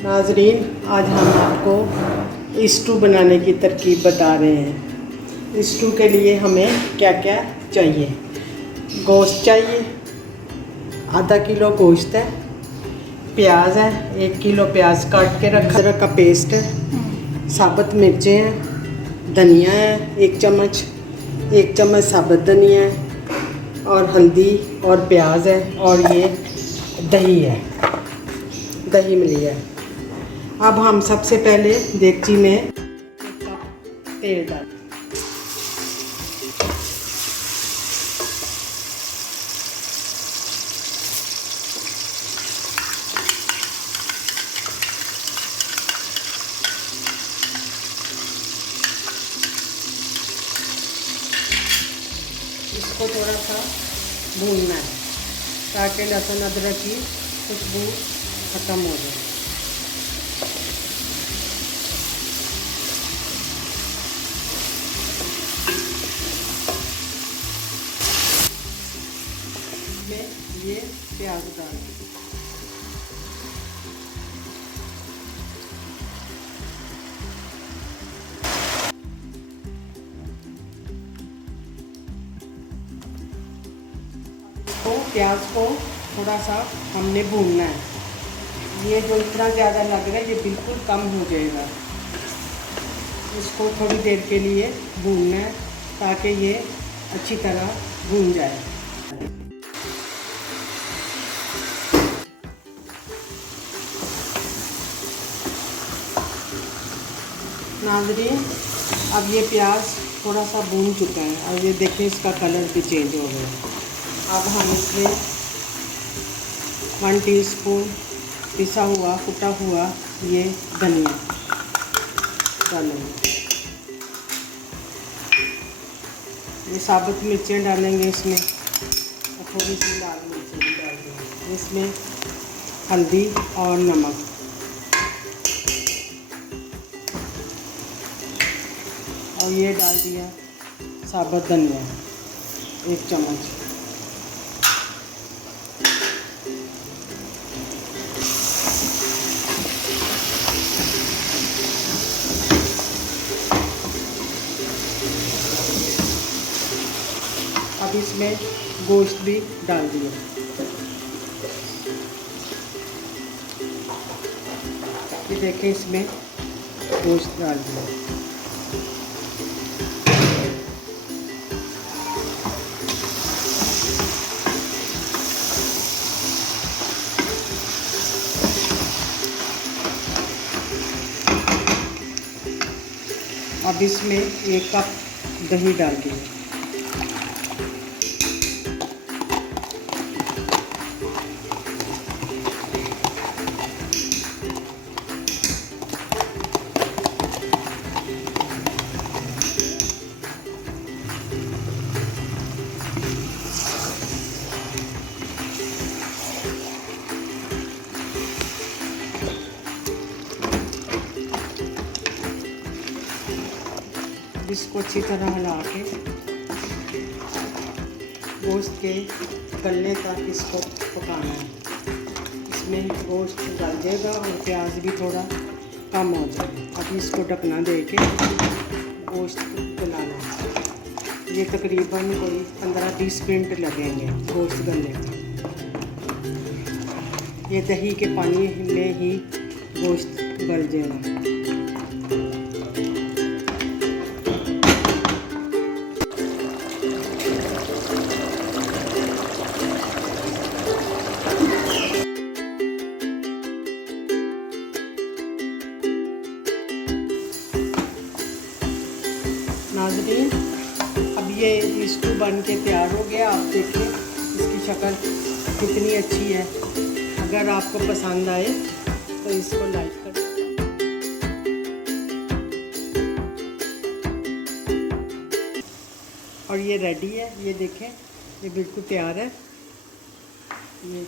नाजरीन, आज हम आपको स्टू बनाने की तरकीब बता रहे हैं। स्टू के लिए हमें क्या क्या चाहिए। गोश्त चाहिए, आधा किलो गोश्त है, प्याज है, 1 किलो प्याज काट के रखा, अदरक का पेस्ट है, साबुत मिर्चें हैं, धनिया है 1 चम्मच, 1 चम्मच साबुत धनिया है, और हल्दी और प्याज है, और ये दही है, दही मिली है। अब हम सबसे पहले देगची में 1 कप तेल डाल, इसको थोड़ा सा भूनना है ताकि लहसुन अदरक की खुशबू ख़त्म हो जाए। ये प्याज डाल दें, तो प्याज को थोड़ा सा हमने भूनना है। ये जो इतना ज़्यादा लग रहा है ये बिल्कुल कम हो जाएगा। इसको थोड़ी देर के लिए भूनना है ताकि ये अच्छी तरह भून जाए। नाज़रीन, अब ये प्याज थोड़ा सा भून चुका है और ये देखें इसका कलर भी चेंज हो गया। अब हम इसमें 1 टीस्पून पिसा हुआ कुटा हुआ ये धनिया डालेंगे। ये साबुत मिर्चें डालेंगे इसमें, और थोड़ी सी लाल मिर्चें भी डाल देंगे। इसमें हल्दी और नमक, और ये डाल दिया साबुत धनिया 1 चम्मच। अब इसमें गोश्त भी डाल दिया। ये देखें, इसमें गोश्त डाल दिया। अब इसमें 1 कप दही डाल दिया। इसको अच्छी तरह हिला के गोश्त के गलने तक इसको पकाना है। इसमें गोश्त गल जाएगा और प्याज भी थोड़ा कम हो जाएगा। अब इसको ढकना दे के गोश्त गलाना है। ये तकरीबन कोई 15-20 मिनट लगेंगे गोश्त गलने में। ये दही के पानी में ही गोश्त गल जाएगा। नाज़रीन, अब ये स्टू बन के तैयार हो गया। आप देखिए इसकी शक्ल कितनी अच्छी है। अगर आपको पसंद आए तो इसको लाइक कर। और ये रेडी है, ये देखें, ये बिल्कुल तैयार है। ये